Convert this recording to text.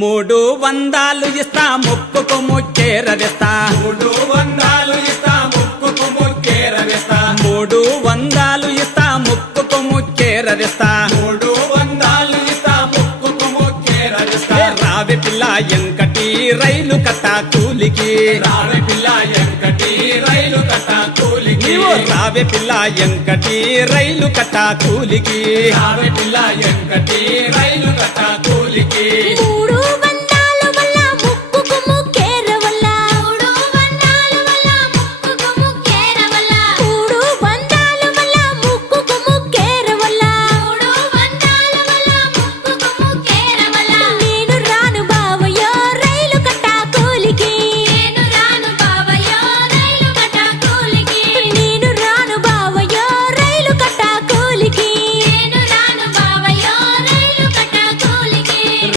మూడు వందాలు ఇస్తా ముక్కుకు ముక్కేరవిస్తా 300 ఇస్తా ముక్కుకు ముక్కేరవిస్తా మూడు వందాలు ఇస్తా ముక్కుకు ముక్కేరవిస్తా 300 ఇస్తా ముక్కుకు ముక్కేరవిస్తా రావి పిల్ల ఎంకటి రైలు కట్ట కూలికి రావి పిల్ల ఎంకటి రైలు కట్ట కూలికి నీవు రావి పిల్ల ఎంకటి రైలు కట్ట కూలికి రావి పిల్ల ఎంకటి రైలు కట్ట కూలికి